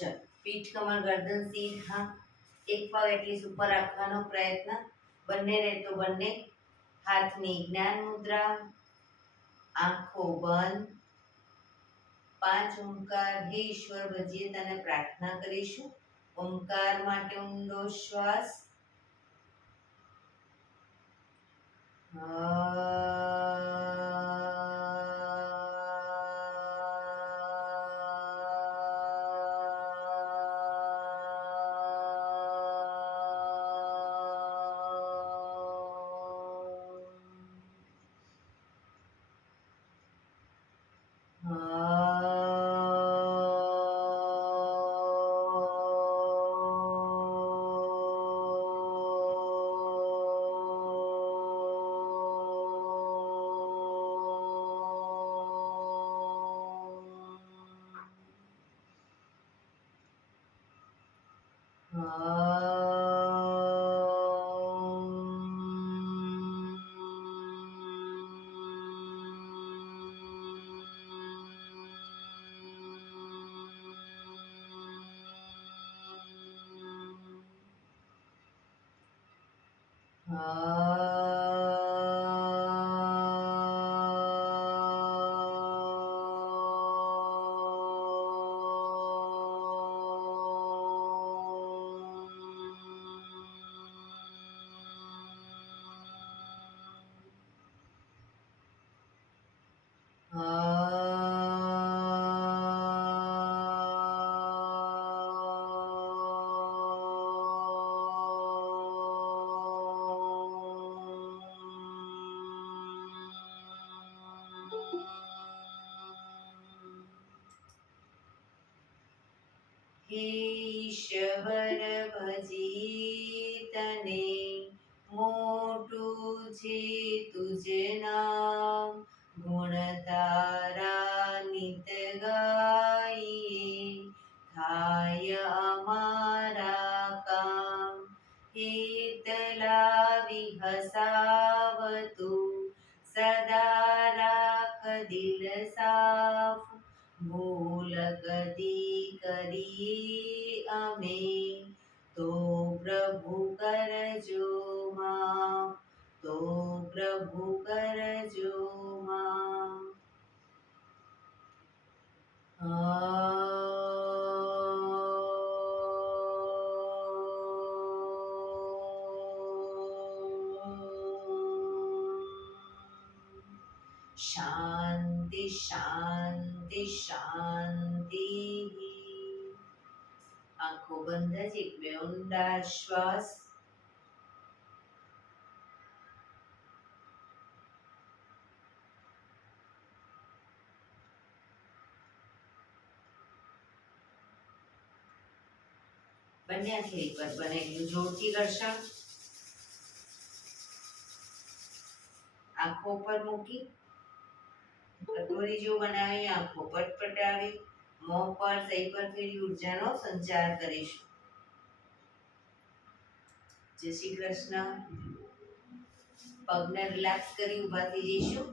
ચલ, પીઠ કમર ગરદન સીધા, એક પગ એટલી ઉપર રાખવાનો પ્રયત્ન. બંને રહે તો બંને હાથની જ્ઞાન મુદ્રા, આંખો બંધ. 5 ઓમકાર. હે ઈશ્વર, ભજીએ તને પ્રાર્થના કરીશું. ઓમકાર માટે ઊંડો શ્વાસ. ઈશ્વર, ભજીએ તને મોટું છે તુજ નામ. ગુણ તારા નિત ગાઈએ, થાય અમારા કામ. હેતલા વિહસાવતું, સદા રાખ દિલ સાફ. ભૂલ કદી કરીએ અમે, તો પ્રભુ કરજો માફ. તો પ્રભુ કરજો માફ. શાંતિ શાંતિ શાંતિ. આંખો બંધ જ એક બે ઊંડા શ્વાસ. બંને હથેળી પર બને એટલું જોરથી ઘર્ષણ. આંખો પર મૂકી કટોરી જેવું બનાવી આંખો પટપટાવી મોં પર સહી પર ફેરી ઉર્જાનો સંચાર કરીશું. જય શ્રી કૃષ્ણ. પગને રિલેક્સ કરી ઊભા થઈ જઈશું.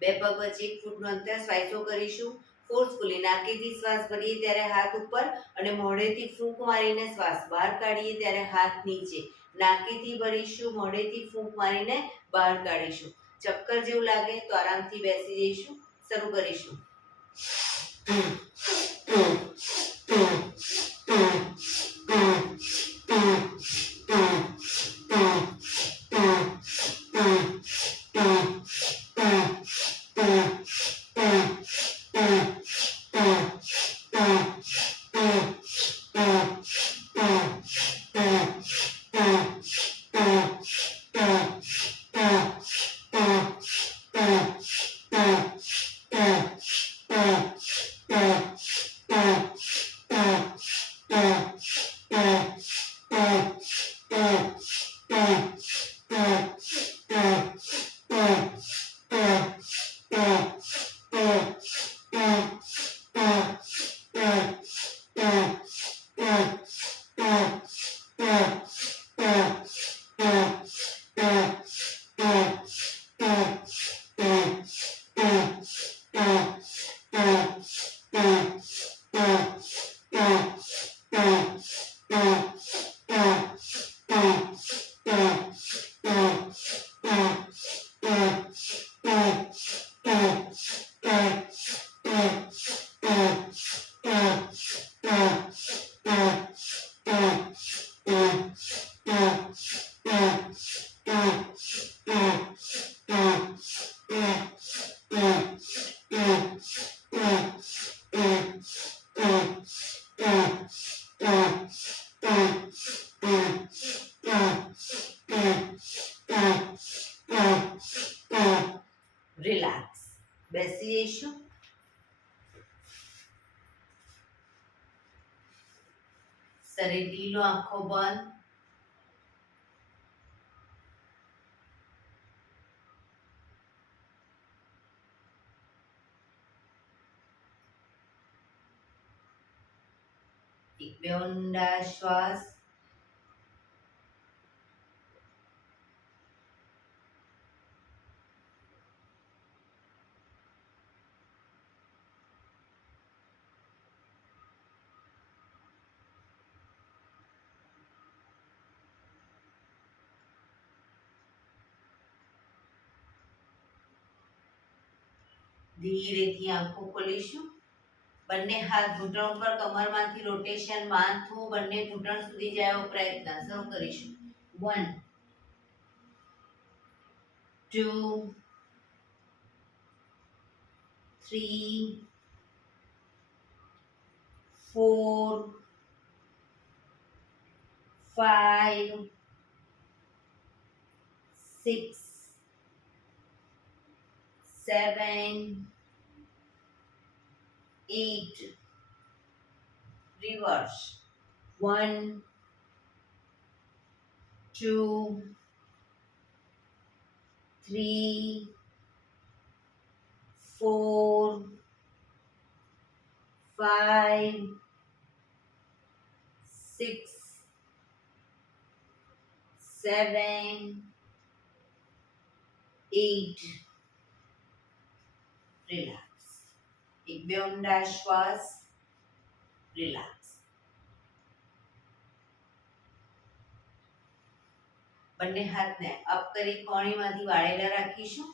બે પગ વચ્ચે 1 ફૂટનું અંતર સ્વાઈસો કરીશું. ફોર્સફુલી નાકેથી શ્વાસ ભરીએ ત્યારે હાથ ઉપર અને મોઢેથી ફૂંક મારીને શ્વાસ બહાર કાઢીએ ત્યારે હાથ નીચે. નાકેથી ભરીશું, મોઢેથી ફૂંક મારીને બહાર કાઢીશું. ચક્કર જેવું લાગે તો આરામથી બેસી જઈશું. શરૂ કરીશું. રિલેક્સ. બેસી જઈશું. શરીર ઢીલો, આંખો બંધ. એક બે ઊંડા શ્વાસ. ધીરેથી આંખો ખોલીશું. બંને હાથ ઘૂંટણ ઉપર, કમરમાંથી રોટેશન, માથું બંને ઘૂંટણ સુધી જાય એવો પ્રયત્ન. શરૂ કરીશું. 1 2 3 4 5 6 7 8 reverse. 1 2 3 4 5 6 7 8 રિલેક્સ. એક બે ઊંડા શ્વાસ. રિલેક્સ. બંને હાથને અપ કરી કોણીમાંથી વાળેલા રાખીશું.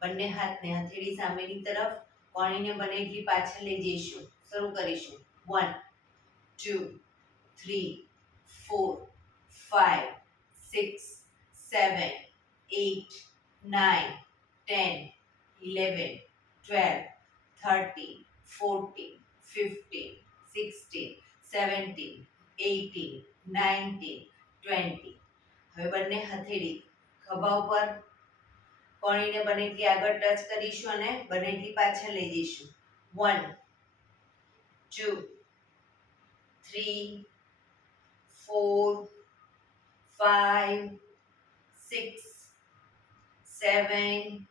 બંને હાથને હથેળી સામેની તરફ, કોણીને બને એટલી પાછળ લઈ જઈશું. શરૂ કરીશું. 1 2 3 4 5 6 7 8 9 10 11 12 13 14 15 16 17 18 19 20. હવે બંને હથેળી ખભા ઉપર, કોણીને બને એટલી આગળ ટચ કરીશું અને બને એટલી પાછળ લઈ જઈશું. 1 2 3 4 5 6 7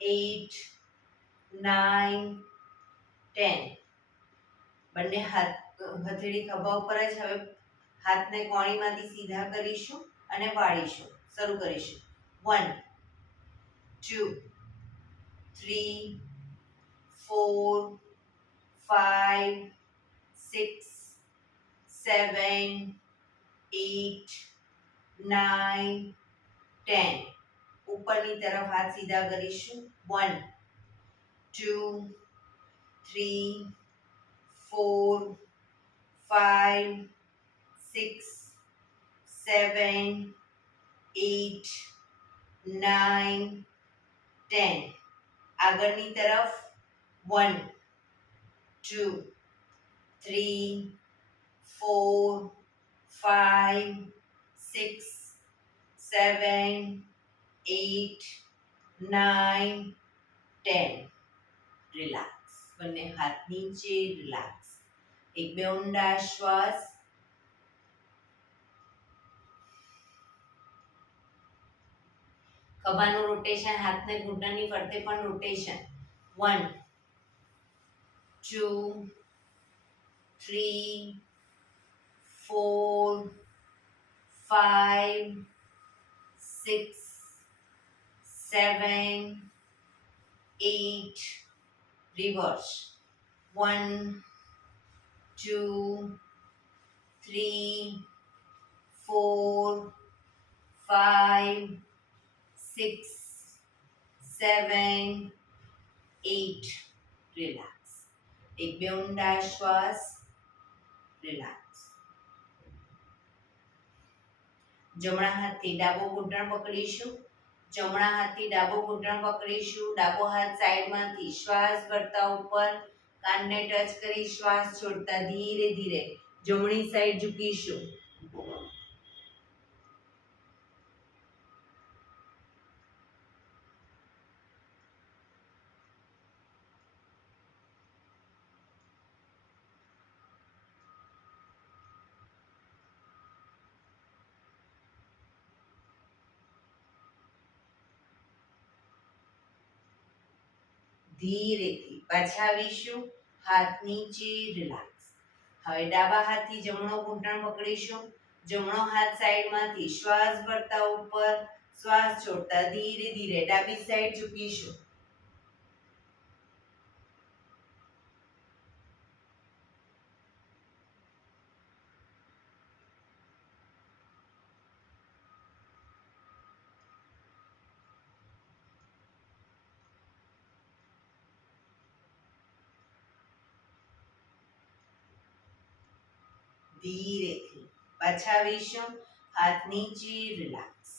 8 9 10. બંને હથેળી ખભા ઉપર જ. હવે હાથને કોણીમાંથી સીધા કરીશું અને વાળીશું. શરૂ કરીશું. 1 2 3 4 5 6 7 8 9 10. ઉપરની તરફ હાથ સીધા કરીશું. 1 2 3 4 5 6 7 8 9 10. આગળની તરફ 1 2 3 4 5 6 7 8 9 10. રિલેક્સ. બંને હાથ નીચે. રિલેક્સ. એક બે ઊંડા શ્વાસ. ખભાનું રોટેશન, હાથને ઘૂંટણની ફરતે પણ રોટેશન. 1 2 3 4 5 6 7 8 reverse. 1 2 3, 4, 5, 6, 7, 8. રિલેક્સ. એક બે ઊંડા શ્વાસ. રિલેક્સ. જમણા હાથથી ડાબો ઘૂંટણ પકડીશું. જમણા હાથથી ડાબો ઘૂંટણ પકડીશું. ડાબો હાથ સાઈડમાંથી શ્વાસ ભરતા ઉપર કાનને ટચ કરી શ્વાસ છોડતા ધીરે ધીરે જમણી સાઈડ ઝૂકીશું. ધીરેથી પાછા આવીશું. હાથ નીચે. રિલેક્સ. હવે ડાબા હાથથી જમણો ઘૂંટણ પકડીશું. જમણો હાથ સાઈડમાંથી શ્વાસ ભરતા ઉપર શ્વાસ છોડતા ધીરે ધીરે ડાબી સાઈડ ઝૂકીશું. ધીરેથી પાછા આવીશું. હાથ નીચે. રિલેક્સ.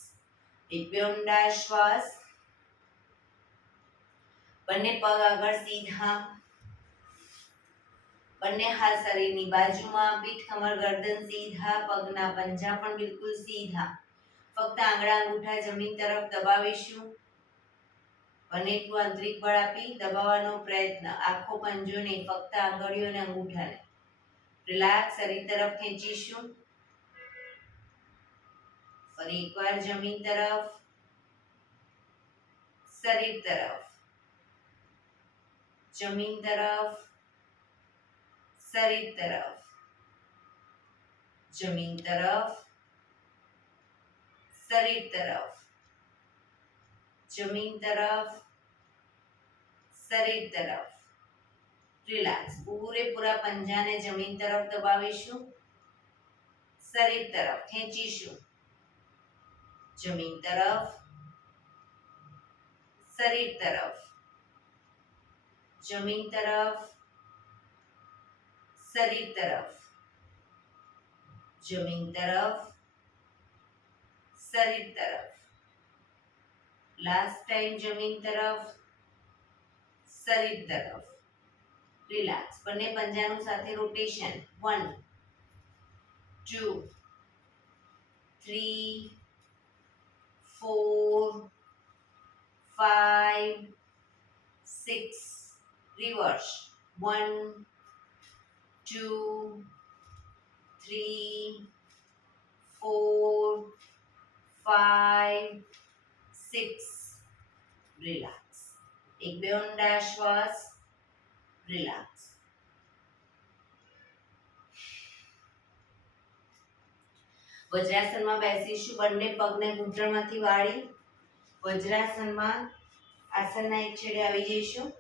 એક બે ઊંડા શ્વાસ. બંને પગ આગળ સીધા. બંને હાથ શરીરની બાજુમાં. પીઠ કમર ગરદન સીધા. પગના પંજા પણ બિલકુલ સીધા. ફક્ત આંગળા અંગૂઠા જમીન તરફ દબાવીશું. બને એટલું આંતરિક બળ આપી દબાવવાનો પ્રયત્ન. આખો પંજો નહીં, ફક્ત આંગળીઓ અને અંગૂઠાને. રિલેક્સ. શરીર તરફ ખેંચીશું. ફરી એકવાર જમીન તરફ. શરીર તરફ. જમીન તરફ. શરીર તરફ. જમીન તરફ. શરીર તરફ. જમીન તરફ. શરીર તરફ. રિલેક્સ. પૂરેપૂરા પંજાને જમીન તરફ દબાવીશું. શરીર તરફ ખેંચીશું. જમીન તરફ. શરીર તરફ. જમીન તરફ. શરીર તરફ. જમીન તરફ. શરીર તરફ. લાસ્ટ ટાઈમ જમીન તરફ. શરીર તરફ. રિલેક્સ. બંને પંજાનું સાથે રોટેશન. 1, 2, 3, 4, 5, 6. રિવર્સ. 1, 2, 3, 4, 5, 6. રિલેક્સ. એક બે ઊંડા શ્વાસ. રિલેક્સ. વજ્રાસનમાં બેસીશું. બંને પગને ઘૂંટણમાંથી વાળી વજ્રાસનમાં આસનના એક છેડે આવી જઈશું.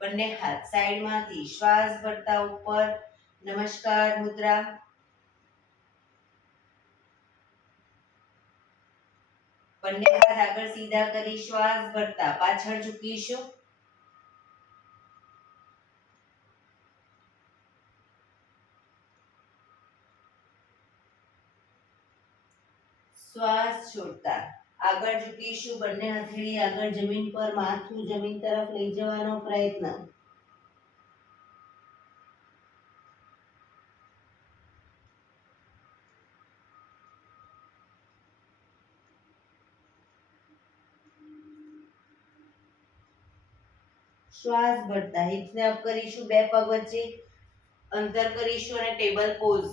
બંને હાથ સાઈડમાંથી શ્વાસ ભરતા ઉપર નમસ્કાર મુદ્રા. બંને હાથ આગળ સીધા કરી શ્વાસ ભરતા પાછળ ઝૂકીશું. શ્વાસ છોડતા આગળ ઝૂકીશું. બંને હથેળી આગળ જમીન પર, માથું જમીન તરફ લઈ જવાનો પ્રયત્ન. શ્વાસ ભરતા હિપ્સને અપ કરીશું. બે પગ વચ્ચે અંતર કરીશું અને ટેબલ પોઝ.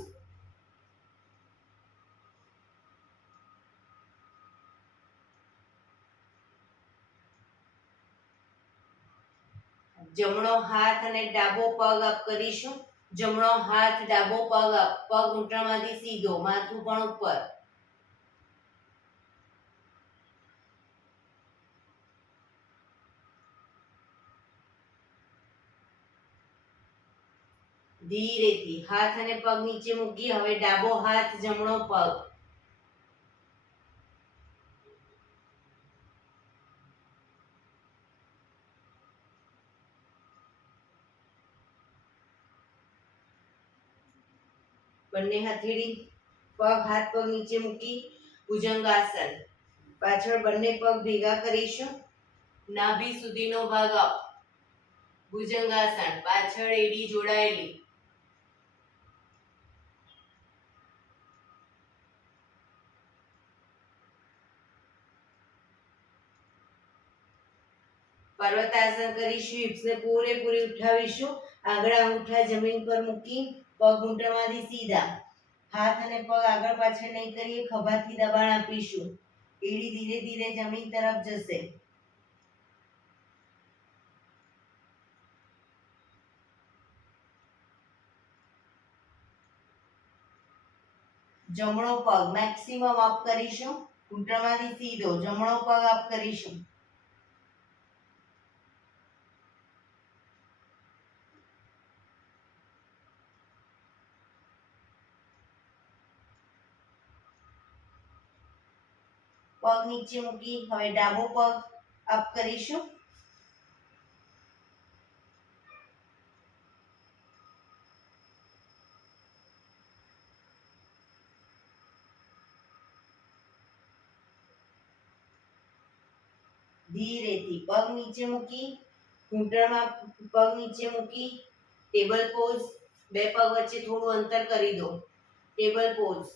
જમણો હાથ અને ડાબો પગ અપ કરીશું. જમણો હાથ ડાબો પગ અપ. પગ ઘૂંટણમાંથી સીધો, માથું પણ ઉપર. ધીરેથી હાથ અને પગ નીચે મૂકી હવે ડાબો હાથ જમણો પગ, બંને હથેળી પગ હાથ પગ નીચે મૂકી ભુજંગાસન. પાછળ બંને પગ ભેગા કરીશું, નાભી સુધીનો ભાગ અપ, ભુજંગાસન. પાછળ એડી જોડાયેલી, પર્વતાસન કરીશું. હિપ્સને પૂરેપૂરી ઉઠાવીશું. આગળ અંગૂઠા જમીન પર મૂકી પગ ઘૂંટણમાંથી સીધા, હાથ અને પગ આગળ પાછળ નહીં કરીએ, ખભાથી દબાણ આપીશું. એડી ધીરે ધીરે જમીન તરફ જશે. જમણો પગ મેક્સિમમ અપ કરીશું, ઘૂંટણમાંથી સીધો જમણો પગ અપ કરીશું. પગ નીચે મૂકી હવે ડાબો પગ અપ કરીશું. ધીરેથી પગ નીચે મૂકી ઘૂંટણમાં પગ નીચે મૂકી ટેબલ પોઝ. બે પગ વચ્ચે થોડું અંતર કરી દો. Table pose.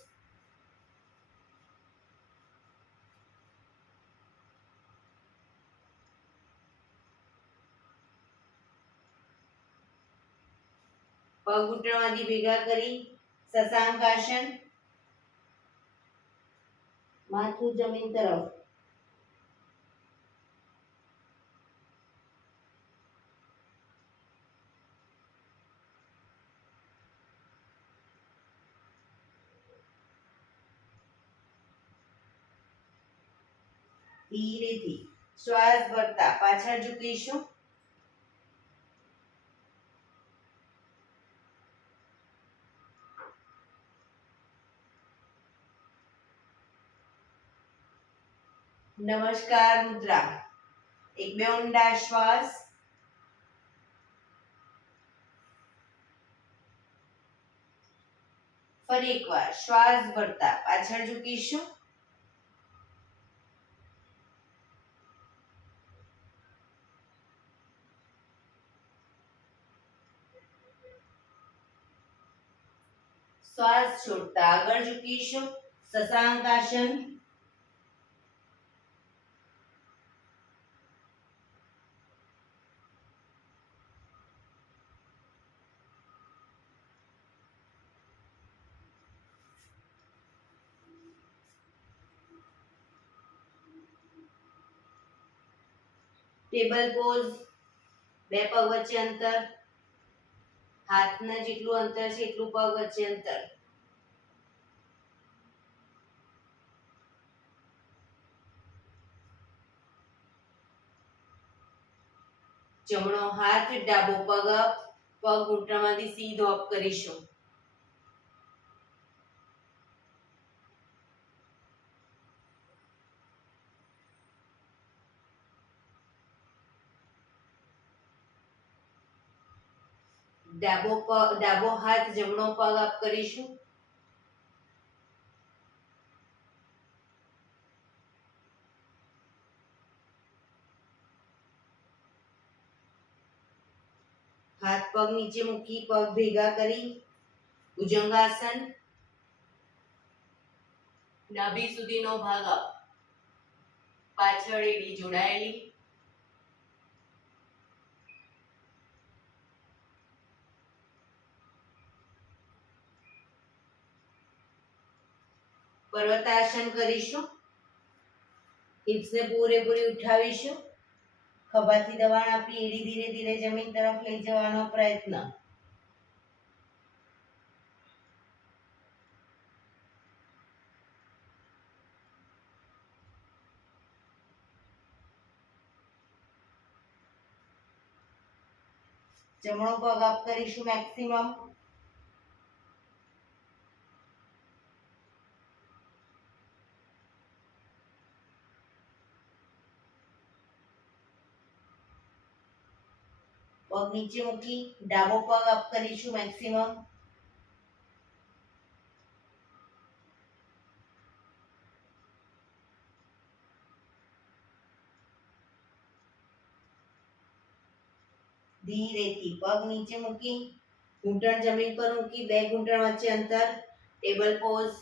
પગ ઘૂંટણમાંથી ભેગા કરી શશાંક આસન. માથું જમીન તરફ. ધીરેથી શ્વાસ ભરતા પાછળ ઝૂકીશું. નમસ્કાર મુદ્રા. એક બે ઊંડા શ્વાસ. ફરી એકવાર શ્વાસ ભરતા પાછળ ઝૂકીશું. શ્વાસ છોડતા આગળ ઝૂકીશું. શશાંક આસન. Table pose. બે પગ વચ્ચે અંતર, હાથના જેટલું અંતર છે એટલું પગ વચ્ચે અંતર. જમણો હાથ ડાબો પગ અપ, પગ ઘૂંટણમાંથી સીધો અપ કરીશું. ડાબો હાથ જમણો પગ અપ કરીશું. હાથ પગ નીચે મૂકી પગ ભેગા કરી ભુજંગાસન. નાભી સુધીનો ભાગ અપ, પાછળ એડી જોડાયેલી. પર્વતાસન કરીશું. હિપ્સને પૂરેપૂરી ઉઠાવીશું. ખભાથી દબાણ આપી એડી ધીરે ધીરે જમીન તરફ લઈ જવાનો પ્રયત્ન. જમણો પગ અપ કરીશું મેક્સિમમ. પગ નીચે મૂકી ડાબો પગ અપ કરીશું મેક્સિમમ. ધીરેથી પગ નીચે મૂકી ઘૂંટણ જમીન પર મૂકી બે ઘૂંટણ વચ્ચે અંતર ટેબલ પોઝ.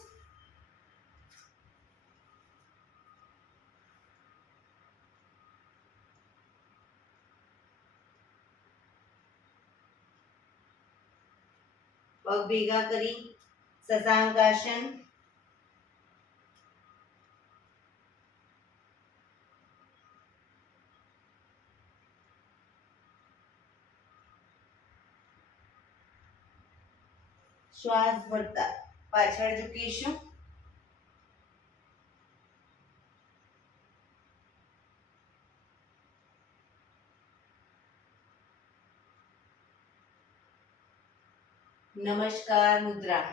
પગ ભેગા કરી શશાંક આસન. શ્વાસ ભરતા પાછળ ઝૂકીશું. નમસ્કાર મુદ્રા.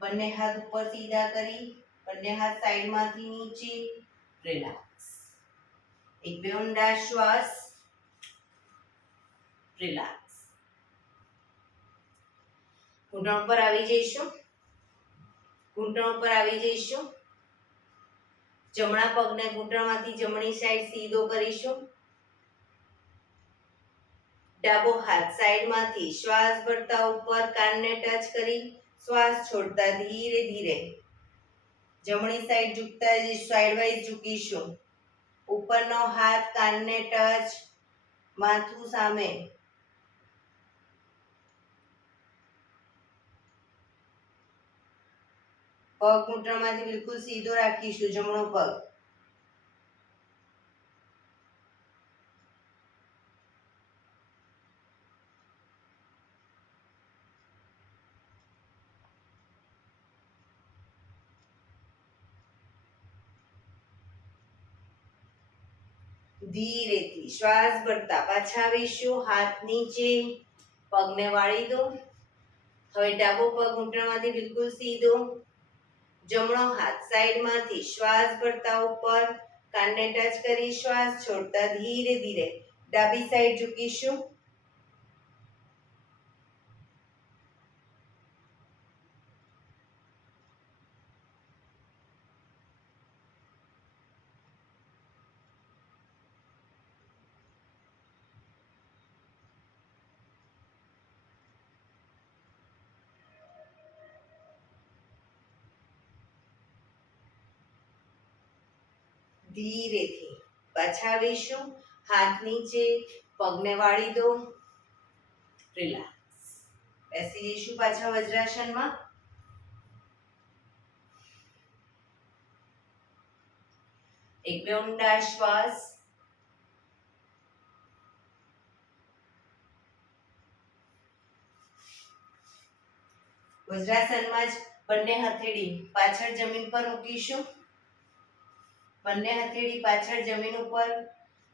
બંને હાથ ઉપર સીધા કરી બંને હાથ સાઈડમાંથી નીચે રિલેક્સ. એક બે ઊંડા શ્વાસ. રિલેક્સ. ઘૂંટણ ઉપર આવી જઈશું. ઘૂંટણ ઉપર આવી જઈશું. જમણા પગને ઘૂંટણમાંથી જમણી સાઈડ સીધો કરીશું. ડાબો હાથ સાઈડમાંથી શ્વાસ ભરતા ઉપર કાનને ટચ કરી શ્વાસ છોડતા ધીરે ધીરે જમણી સાઈડ ઝૂકતા સાઈડ વાઇઝ ઝૂકીશું. ઉપરનો હાથ કાનને ટચ, માથું સામે. પગ ઘૂંટણમાંથી બિલકુલ સીધો રાખીશું જમણો પગ. ધીરેથી શ્વાસ ભરતા પાછા આવીશું. હાથ નીચે, પગને વાળી દો. હવે ડાબો પગ ઘૂંટણમાંથી બિલકુલ સીધો. જમણો હાથ સાઈડમાંથી શ્વાસ ભરતા ઉપર કાનને ટચ કરી શ્વાસ છોડતા ધીરે ધીરે ડાબી સાઈડ ઝૂકીશું. ધીરેથી પાછા આવીશું. હાથ નીચે, પગને વાળી દો. રિલેક્સ. બેસી જઈશું પાછા વજ્રાસનમાં. એક બે ઊંડા શ્વાસ. વજ્રાસનમાં જ બંને હથેળી પાછળ જમીન પર મૂકીશું. બંને હથેળી પાછળ જમીન ઉપર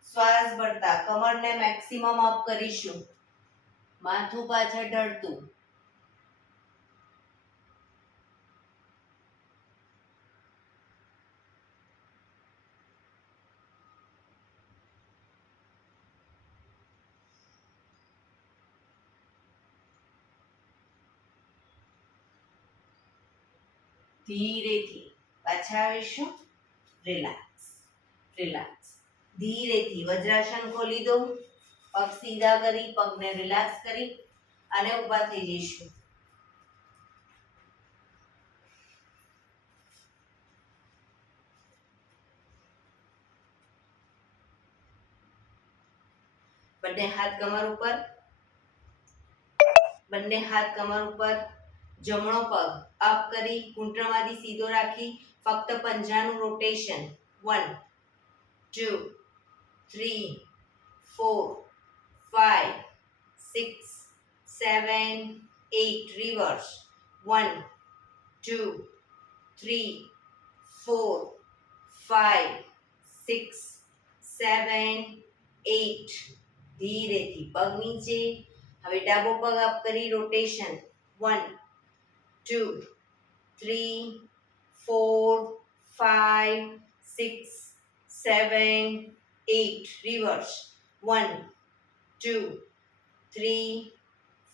શ્વાસ ભરતા કમરને મેક્સિમમ અપ કરીશું. માથું પાછળ ઢળતું. ધીરેથી પાછા આવીશું. રિલેક્સ. રિલેક્સ. ધીરેથી વજ્રાસન ખોલી દો. પગ સીધા કરી પગને રિલેક્સ કરી અને ઊભા થઈ જઈશું. બંને હાથ કમર ઉપર. બંને હાથ કમર ઉપર. જમણો પગ અપ કરી ઘૂંટણમાંથી સીધો રાખી ફક્ત પંજાનું રોટેશન. 1 2 3 4 5 6 7 8 રિવર્સ. 1 2 3 4 5 6 7 8. ધીરેથી પગ નીચે. હવે ડાબો પગ અપ કરી રોટેશન. 1 2 3 4 5 6 7 8 reverse 1 2 3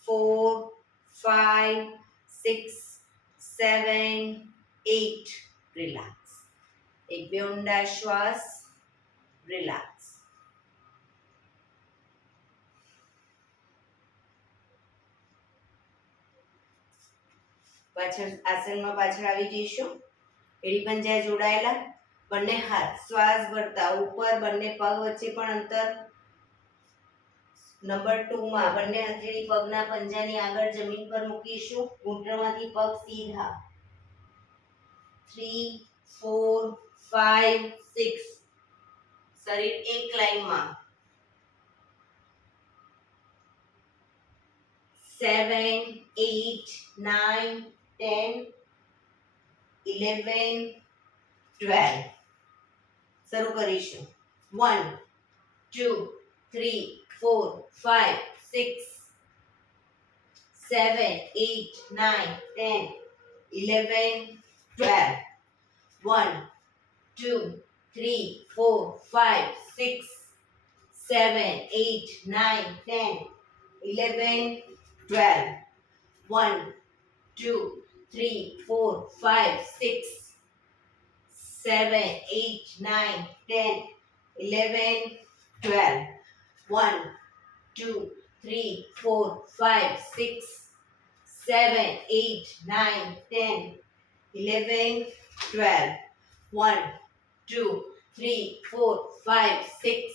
4 5 6 7 8 રિલેક્સ એક બે ઊંડા શ્વાસ રિલેક્સ પાછળ આસનમાં પાછળ આવી જઈશું એડી પંજા જોડાયેલા બંને હાથ શ્વાસ ભરતા ઉપર બંને પગ વચ્ચે પણ અંતર નંબર 2 માં બંને હથેળી પગના પંજાની આગળ જમીન પર મૂકીશું ઘૂંટણમાંથી પગ સીધા 3 4 5 6 શરીર એક લાઈનમાં 7 8 9 10 11 12 શરૂ કરીશું 1 2 3 4 5 6 7 8 9 10 11 12 1 2 3 4 5 6 7 8 9 10 11 12 1 2 3 4 5 6 7 8 9 10 11 12 1 2 3 4 5 6 7 8 9 10 11 12 1 2 3 4 5 6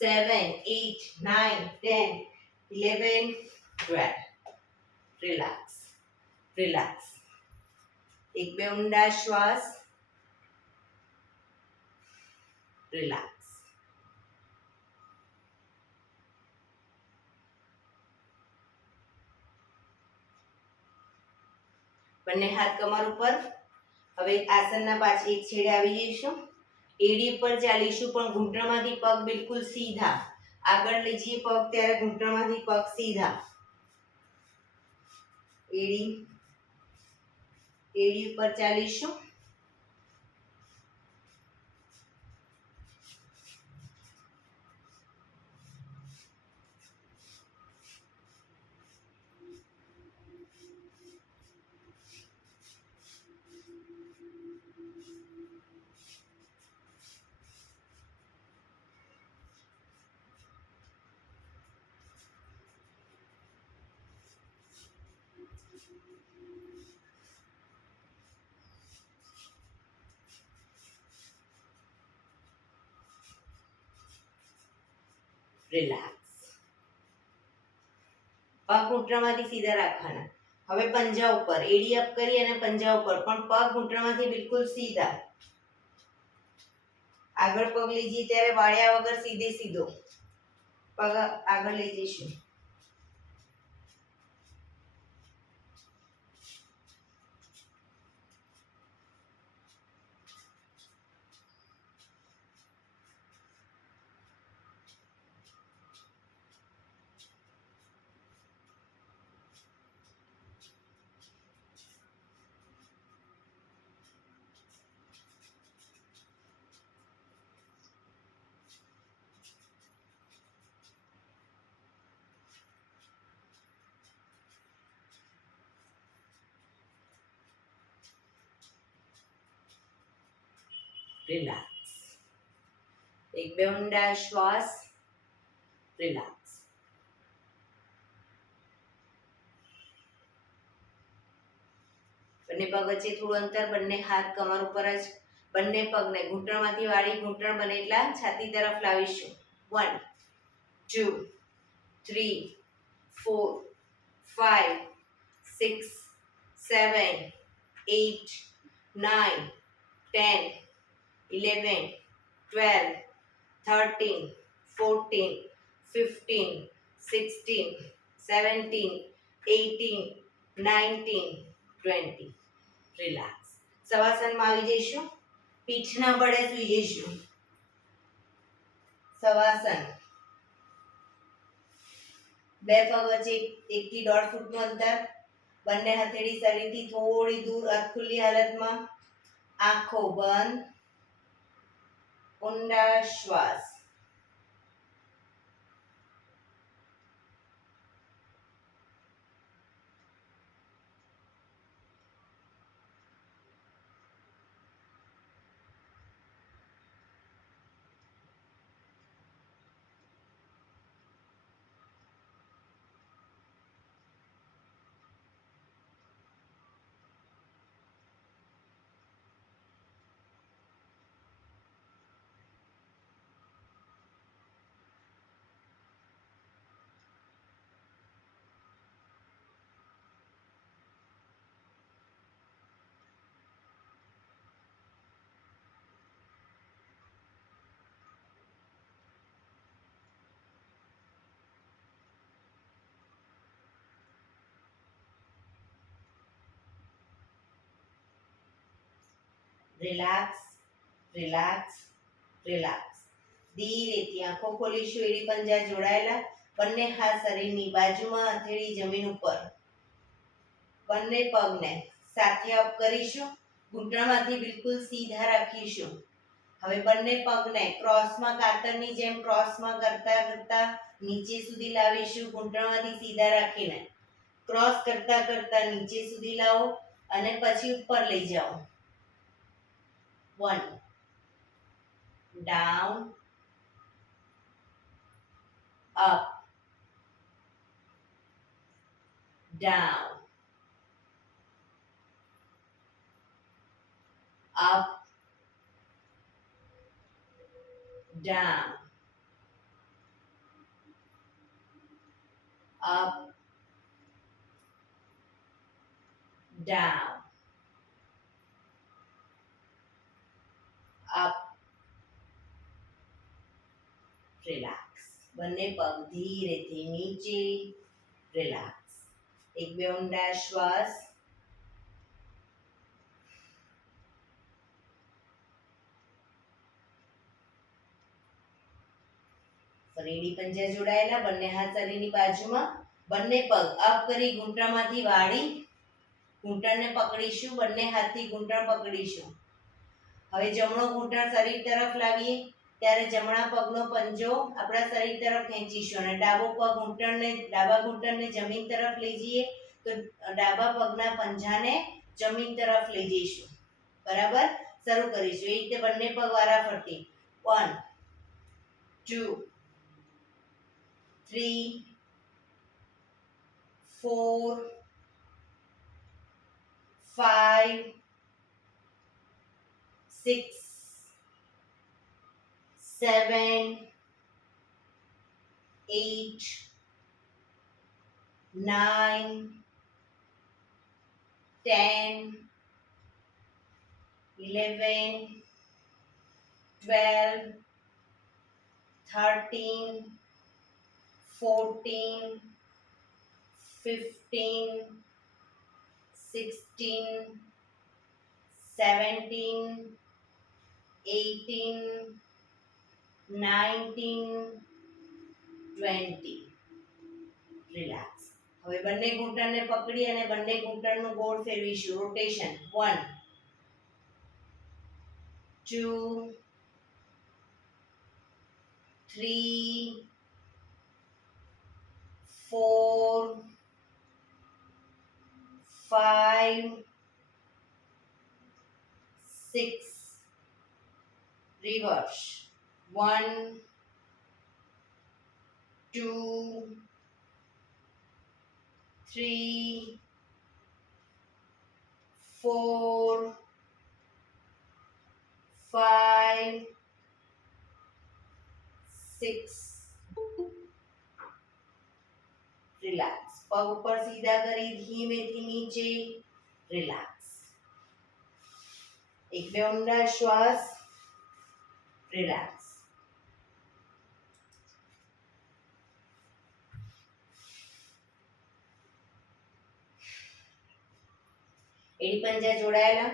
7 8 9 10 11 12 રિલેક્સ રિલેક્સ એક બે ઊંડા શ્વાસ રિલેક્સ બંને હાથ કમર ઉપર હવે આસનના પાછળ એક છેડે આવી જઈશું એડી ઉપર ચાલીશું પણ ઘૂંટણમાંથી પગ બિલકુલ સીધા આગળ લઈ જઈએ પગ ત્યારે ઘૂંટણમાંથી પગ સીધા એડી ઉપર ચાલીશું રિલેક્સ પગ ઘૂંટણમાંથી સીધા રાખવાના હવે પંજા ઉપર એડી અપ કરી અને પંજા ઉપર પણ પગ ઘૂંટણમાંથી બિલકુલ સીધા આગળ પગ લઈ જઈએ ત્યારે વાળ્યા વગર સીધે સીધો પગ આગળ લઈ જઈશું રિલેક્સ એક બે ઊંડા શ્વાસ રિલેક્સ બંને પગ વચ્ચે થોડું અંતર બંને હાથ કમર ઉપર જ બંને પગને ઘૂંટણમાંથી વાળી ઘૂંટણ બને એટલા છાતી તરફ લાવીશું 1 2 3 4 5 6 7 8 9 10 11 12 13 14 15 16 17 18 19 20 રિલેક્સ સવાસનમાં આવી જઈશું પીઠના બળે સૂઈ જઈશું સવાસન બે પગ વચ્ચે 1 થી 1.5 ફૂટનું અંતર બંને હથેળી શરીરથી થોડી દૂર અધખુલ્લી હાલતમાં આંખો બંધ ઊંડા શ્વાસ. Relax, relax, relax. ધીરેથી આંખો ખોલીશું. એડી પંજા જોડાયેલા. બંને હાથ શરીરની બાજુમાં, હથેળી જમીન ઉપર. બંને પગને સાથે અપ કરીશું. ઘૂંટણમાંથી બિલકુલ સીધા રાખીશું. હવે બંને પગને ક્રોસમાં, કાતરની જેમ ક્રોસમાં કરતા કરતા નીચે સુધી લાવીશું. ઘૂંટણમાંથી સીધા રાખીને ક્રોસ કરતા કરતા નીચે સુધી લાવો અને પછી ઉપર લઈ જાઓ. 1 down, up, down, up, down, up, down, up. Relax. બંને પગ ધીરેથી નીચે. રિલેક્સ. એક બે ઊંડા શ્વાસ. શરીરની પંજા જોડાયેલા. બંને હાથ શરીરની બાજુમાં. બંને પગ અપ કરી ઘૂંટણમાંથી વાળી ઘૂંટણને પકડીશું. બંને હાથથી ઘૂંટણ પકડીશું. હવે જમણો ઘૂંટણ શરીર તરફ લાવીએ ત્યારે જમણા પગનો પંજો આપણા શરીર તરફ ખેંચીશું અને ડાબા ઘૂંટણને જમીન તરફ લઈ જઈએ તો ડાબા પગના પંજાને જમીન તરફ લઈ જઈશું. બરાબર. શરૂ કરીશું. એ રીતે બંને પગ વારાફરતી. 1 2 3 4 5 6 7 8 9 10 11 12 13 14 15 16 17 18 19 20. રિલેક્સ. હવે બંને ઘૂંટણને પકડી અને બંને ઘૂંટણનું ગોળ ફેરવીશું. રોટેશન. 1 2 3 4 5 6. Reverse. 1 2 3 4 5 6. રિલેક્સ. પગ ઉપર સીધા કરી ધીમેથી નીચે. રિલેક્સ. એક બે ઊંડા શ્વાસ. રિલેક્સ. એડી પંજા જોડાયેલા.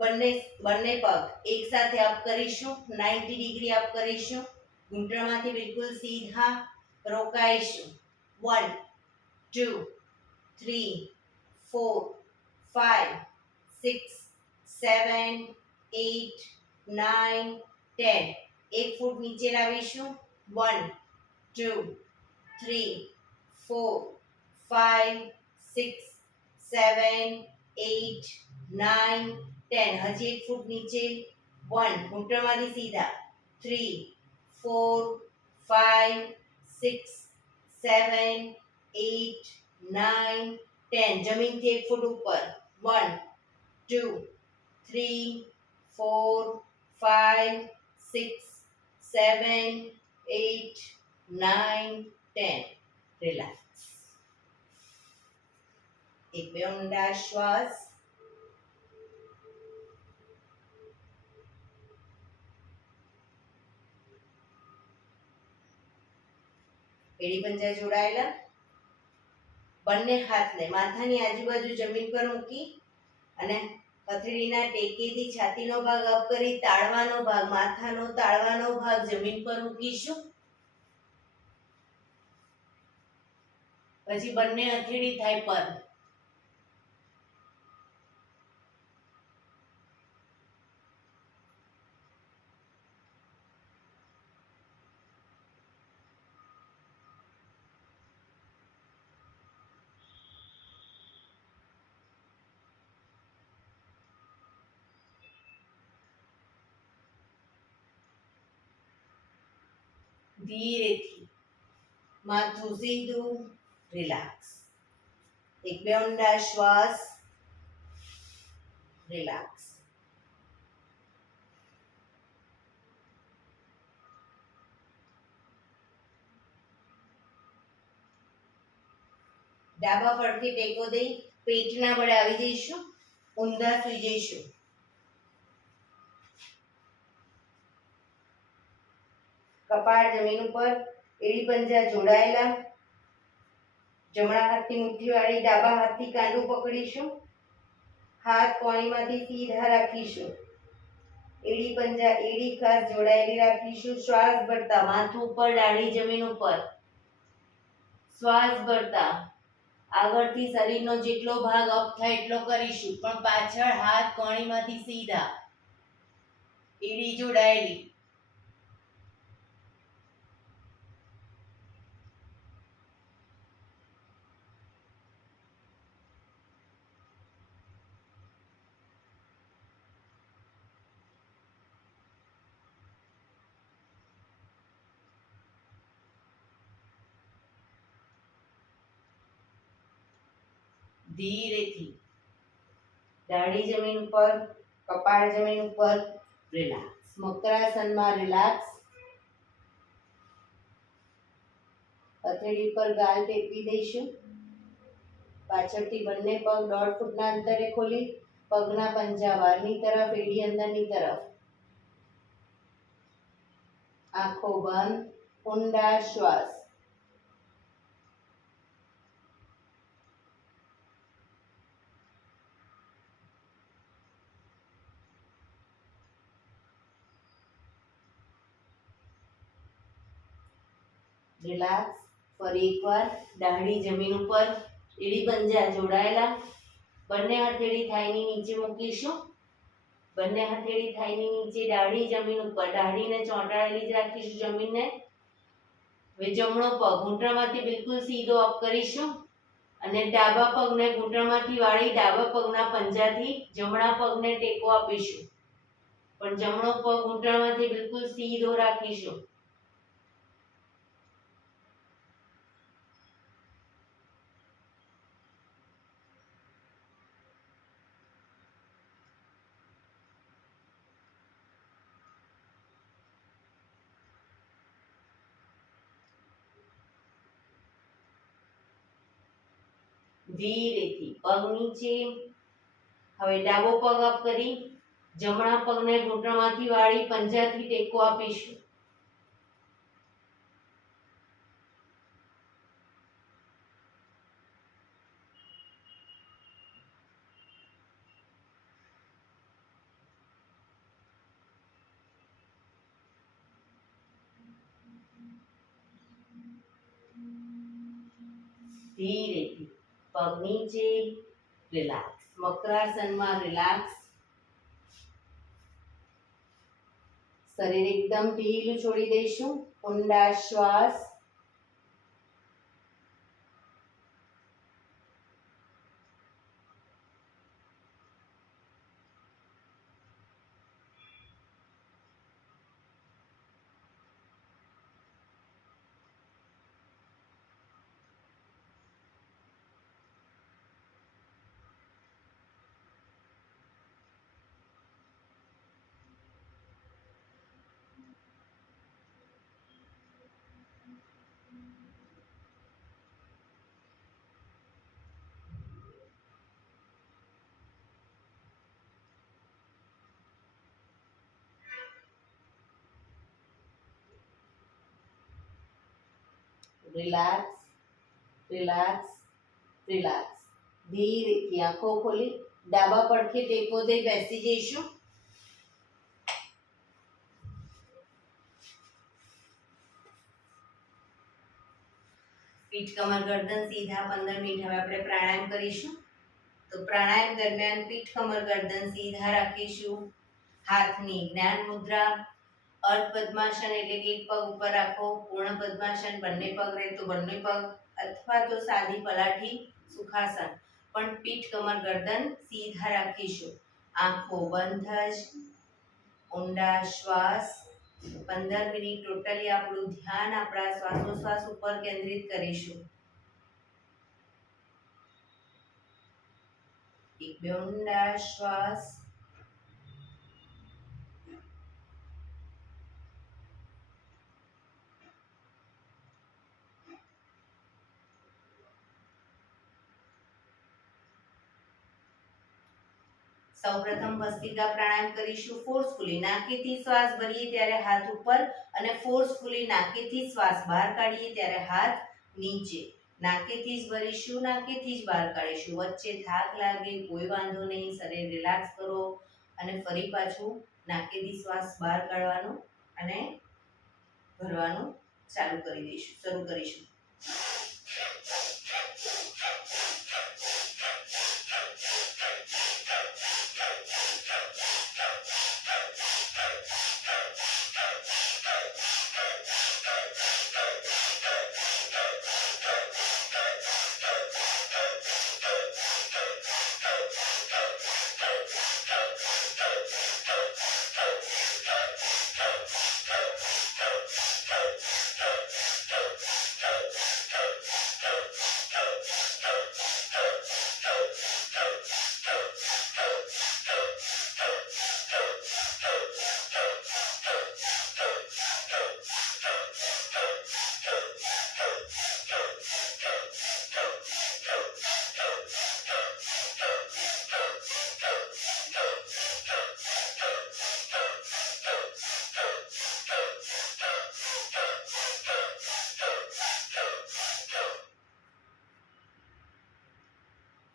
બંને પગ એક સાથે અપ કરીશું. 90 ડિગ્રી અપ કરીશું. ઘૂંટણમાંથી બિલકુલ સીધા રોકાઈશું. 1 2 3 4 5 6 7 8 9 10. 1 ફૂટ નીચે લાવીશું. 1 2 3 4 5 6 7 8 9 10. હજી 1 ફૂટ નીચે. 1 ઘૂંટણમાંથી સીધા. 3 4 5 6 7 8 9 10. જમીનથી 1 ફૂટ ઉપર. 1 2 3 4 5 6 7 8 9 10. રિલેક્સ. એક બે ઊંડા શ્વાસ. એડી પંજા જોડાયેલા. બંને હાથને માથાની આજુબાજુ જમીન પર મૂકી અને હથેળીના ટેકેથી છાતીનો ભાગ અપ કરી તાળવાનો ભાગ, માથાનો તાળવાનો ભાગ જમીન પર મૂકીશું. પછી બંને હથેળી થાય પર. ધીરેથી માથું સીધું. રિલેક્સ. એક બે ઊંડા શ્વાસ. રિલેક્સ. ડાબા પડખે ટેકો દઈ પેટના બળે આવી જઈશું. ઊંધા સુઈ જઈશું. કપાળ જમીન ઉપર. એડી પંજા જોડાયેલા. જમણા હાથની મુઠ્ઠી વાળી ડાબા હાથથી કાંડું પકડીશું. હાથ કોણીમાંથી સીધા રાખીશું. એડી પંજા એડી ખાસ જોડાયેલી રાખીશું. શ્વાસ ભરતા માથું ઉપર, ડાળી જમીન ઉપર. શ્વાસ ભરતા આગળથી શરીરનો જેટલો ભાગ અપ થાય એટલો કરીશું, પણ પાછળ હાથ કોણીમાંથી સીધા. એડી જોડાયેલી. ધીરેથી દાઢી જમીન ઉપર, કપાળ જમીન ઉપર. રિલેક્સ. મકરાસનમાં રિલેક્સ. હથેળી પર ગાલ ટેકવી દઈશું. પાછળથી બંને પગ 1.5 ફૂટના અંતરે ખોલી પગના પંજા બહારની તરફ, એડી અંદરની તરફ. આંખો બંધ. ઊંડા શ્વાસ. રિલેક્સ. ફરી એકવાર દાઢી જમીન ઉપર, એડી પંજા જોડાયેલા. બંને હથેળી થાઈની નીચે મૂકીશું. બંને હથેળી થાઈની નીચે, દાઢી જમીન ઉપર. દાઢીને ચોંટાડેલી જ રાખીશું જમીનને. હવે જમણો પગ ઘૂંટણમાંથી બિલકુલ સીધો અપ કરીશું અને ડાબા પગને ઘૂંટણમાંથી વાળી ડાબા પગના પંજાથી જમણા પગને ટેકો આપીશું, પણ જમણો પગ ઘૂંટણમાંથી બિલકુલ સીધો રાખીશું. ધીરેથી પગ નીચે. હવે ડાબો પગ અપ કરી જમણા પગને ઘૂંટણમાંથી વાળી પંજાથી ટેકો આપીશું. ધીરેથી પગ નીચે. રિલેક્સ. મકરાસનમાં રિલેક્સ. શરીર એકદમ ઢીલું છોડી દઈશું. ઊંડા શ્વાસ. Relax, relax, relax. ધીરેથી આંખો ખોલી ડાબા પડખે ટેકો દઈ બેસી જઈશું. પીઠ કમર ગરદન સીધા. 15 મિનિટ હવે આપણે પ્રાણાયામ કરીશું. તો પ્રાણાયામ દરમિયાન પીઠ કમર ગરદન સીધા રાખીશું. હાથની જ્ઞાન મુદ્રા. અર્ધ પદ્માસન એટલે કે એક પગ ઉપર રાખો. પૂર્ણ પદ્માસન બંને પગ રહે તો બંને પગ, અથવા તો સાદી પલાઠી સુખાસન. પણ પીઠ કમર ગરદન સીધા રાખીશું. આંખો બંધ જ. ઊંડા શ્વાસ. 15 મિનિટ ટોટલી આપણું ધ્યાન આપણા શ્વાસોશ્વાસ ઉપર કેન્દ્રિત કરીશું. એક બે ઊંડા શ્વાસ. સૌપ્રથમ ભસ્ત્રિકા પ્રાણાયામ કરીશું. ફોર્સફુલી નાકેથી શ્વાસ ભરીએ ત્યારે હાથ ઉપર અને ફોર્સફુલી નાકેથી શ્વાસ બહાર કાઢીએ ત્યારે હાથ નીચે. નાકેથી જ ભરીશું, નાકેથી જ બહાર કાઢીશું. વચ્ચે થાક લાગે કોઈ વાંધો નહીં. શરીર રિલેક્સ કરો અને ફરી પાછું નાકેથી શ્વાસ બહાર કાઢવાનું અને ભરવાનું શરૂ કરીશું.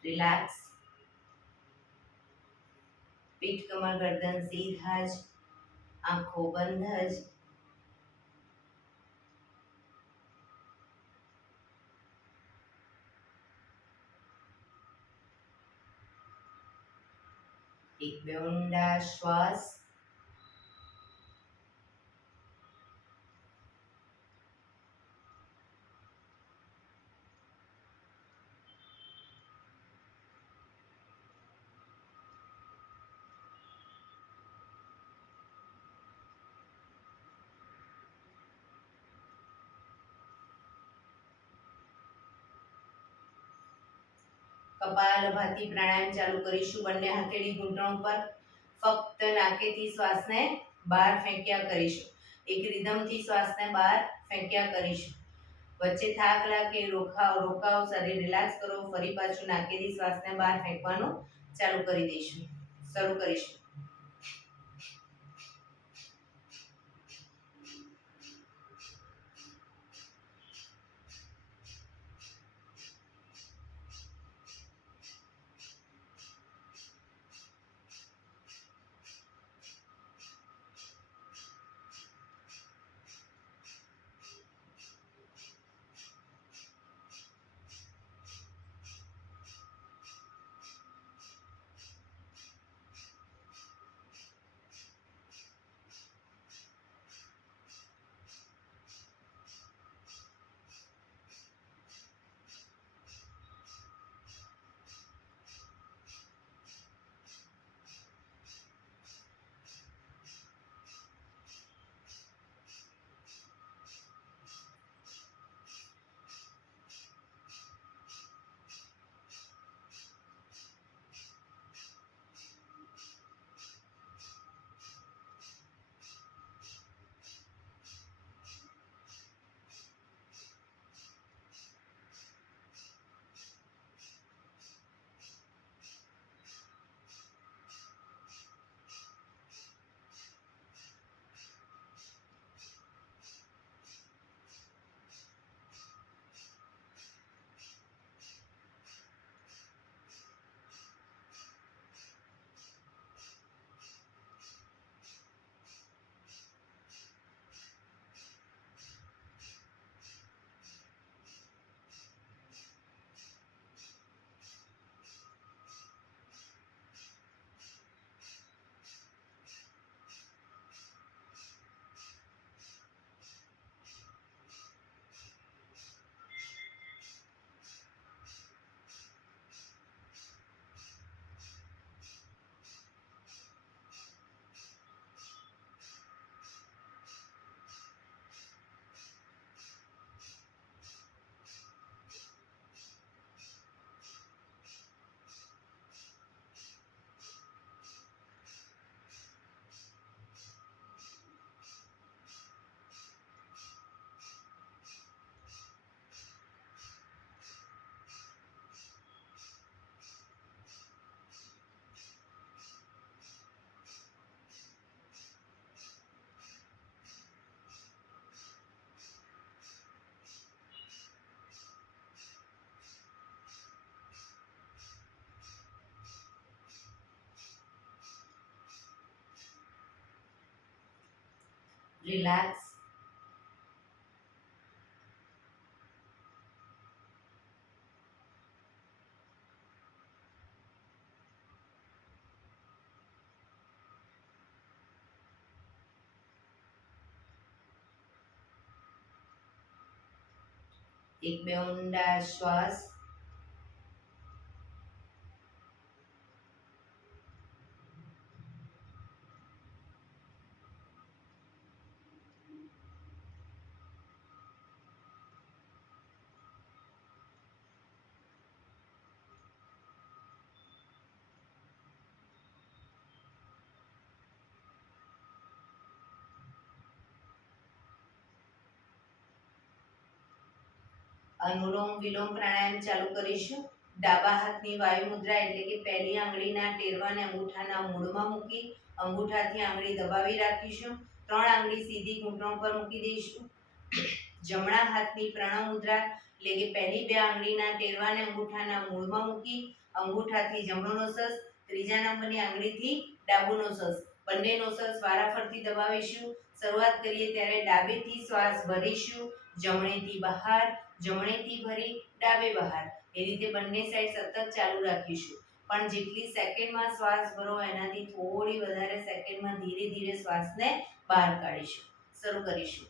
રિલેક્સ. પીઠ કમર ગરદન સીધા જ. આંખો બંધ જ. એક બે ઊંડા શ્વાસ. કપાલભાતિ પ્રાણાયામ ચાલુ કરીશું. બંને હથેળી ઘૂંટણ પર. ફક્ત નાકેથી શ્વાસને બહાર ફેંક્યા કરીશું. એક રિધમથી શ્વાસને બહાર ફેંક્યા કરીશું. વચ્ચે થાક લાગે રોકાવ, શરીર રિલેક્સ કરો. ફરી પાછું નાકેથી શ્વાસને બહાર ફેંકવાનું શરૂ કરીશું. રિલેક્સ. એક બે ઊંડા શ્વાસ. અનુલોમ વિલોમ પ્રાણાયામ ચાલુ કરીશું. ડાબા હાથની વાયુ મુદ્રા એટલે કે પહેલી આંગળીના ટેરવાને અંગૂઠાના મૂળમાં મૂકી અંગૂઠાથી આંગળી દબાવી રાખીશું. 3 આંગળી સીધી ઘૂંટણ પર મૂકી દઈશું. જમણા હાથની પ્રણવ મુદ્રા એટલે કે પહેલી 2 આંગળીના ટેરવાને અંગૂઠાના મૂળમાં મૂકી અંગૂઠાથી જમણો નોસસ, ત્રીજા નંબરની આંગળીથી ડાબુ નોસસ, બંને નોસસ વારાફરતી દબાવીશું. શરૂઆત કરીએ ત્યારે ડાબેથી શ્વાસ ભરીશું, જમણેથી બહાર, જમણેથી ભરી ડાબે બહાર. એ રીતે બંને સાઈડ સતત ચાલુ રાખીશું. પણ જેટલી સેકન્ડમાં શ્વાસ ભરો એનાથી થોડી વધારે સેકન્ડમાં ધીરે ધીરે શ્વાસને બહાર કાઢીશું. શરૂ કરીશું.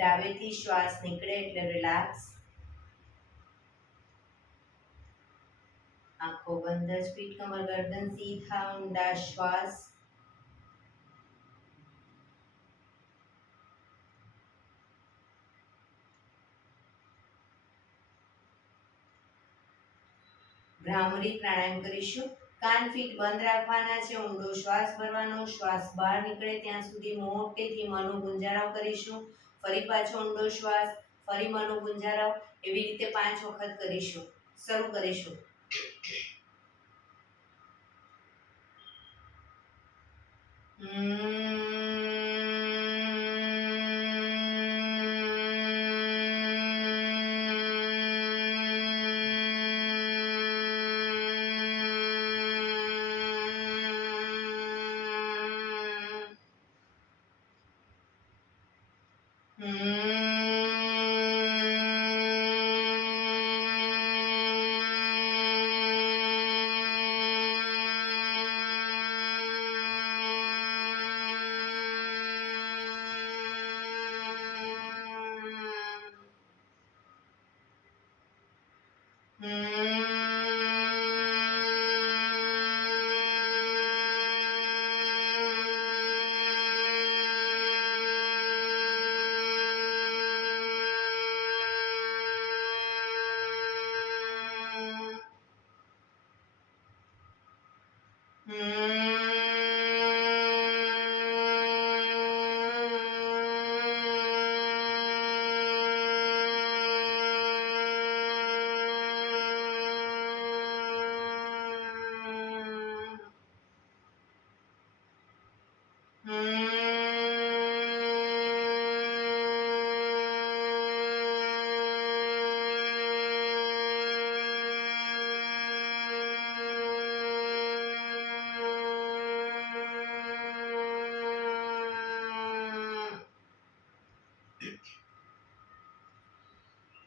ડાબેથી શ્વાસ નીકળે એટલે રિલેક્સ. આંખો બંધ જ, પીઠ કમર ગરદન સીધા ઊંડા શ્વાસ. ભ્રામરી પ્રાણાયામ કરીશું. કાન ફીટ બંધ રાખવાના છે, ઊંડો શ્વાસ ભરવાનો, શ્વાસ બહાર નીકળે ત્યાં સુધી મોટેથી મનો ગુંજારાવ કરીશું. ફરી પાછો ઊંડો શ્વાસ, ફરી મનો ગુંજારાવ, એવી રીતે 5 વખત કરીશું. શરૂ કરીશું.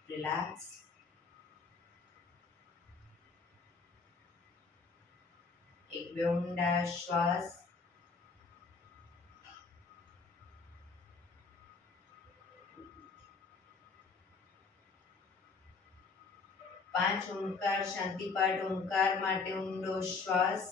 રિલેક્સ. એક બે ઊંડા શ્વાસ. પાંચ ઓમકાર શાંતિપાઠ ઓમકાર માટે ઊંડો શ્વાસ.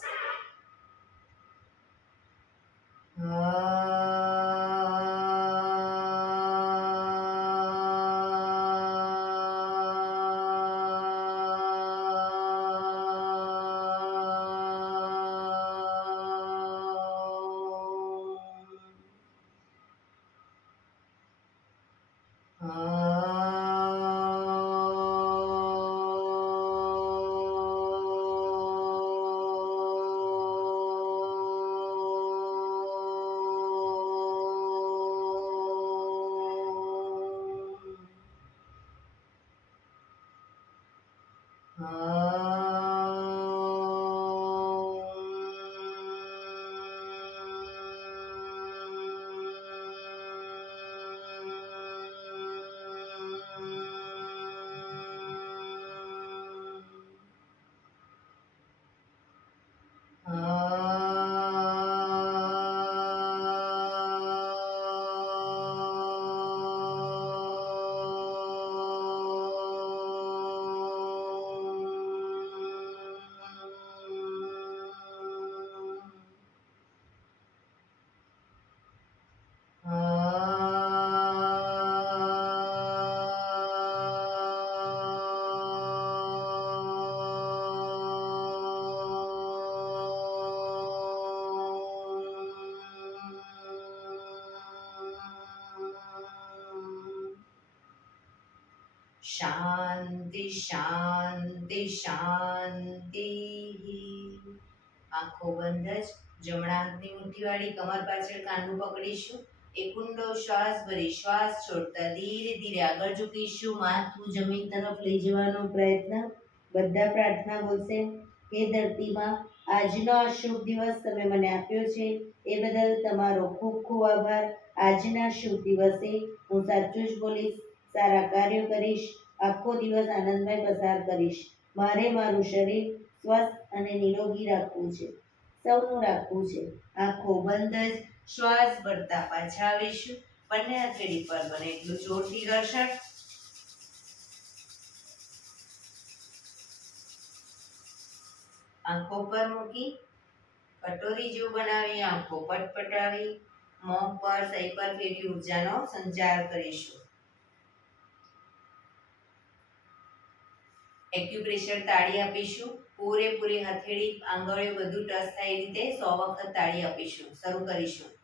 શાંતિ શાંતિ શાંતિ. આંખો બંધ જ, જમણા હાથની મુઠ્ઠી વાળી કમર પાછળ કાંડું પકડીશું. એક ઊંડો શ્વાસ ભરી શ્વાસ છોડતા ધીરે ધીરે આગળ ઝૂકીશું. માથું જમીન તરફ લઈ જવાનો પ્રયત્ન. બધા પ્રાર્થના બોલશે. હે ધરતીમાં, આજનો આ શુભ દિવસ તમે મને આપ્યો છે એ બદલ તમારો ખૂબ ખૂબ આભાર. આજના શુભ દિવસે હું સાચું જ બોલીશ, સારા કાર્યો કરીશ, આખો દિવસ આનંદમય પસાર કરીશ. મારે મારું શરીર સ્વસ્થ અને નિરોગી રાખવું છે, સૌનું રાખવું છે. આંખો બંધ જ શ્વાસ ભરતા પાછા આવીશું. બંને હથેળી પર બને એટલું જોરથી ઘર્ષણ. આંખો પર મૂકી કટોરી જેવું બનાવી આંખો પટપટાવી મોં પર સહી પર ફેરવી ઉર્જાનો સંચાર કરીશું. એક્યુપ્રેશર તાળી આપીશું. પૂરેપૂરી હથેળી આંગળીઓ બધું ટચ થાય એ રીતે 100 વખત તાળી આપીશું. શરૂ કરીશું.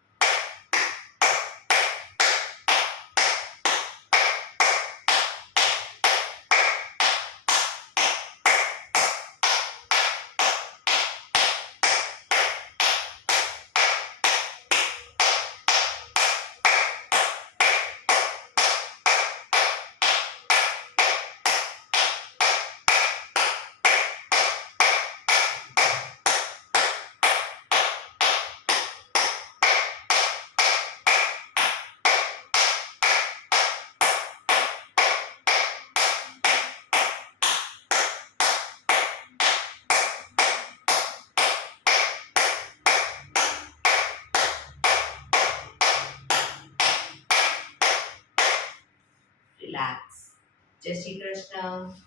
રિલેક્સ. જય શ્રી કૃષ્ણ.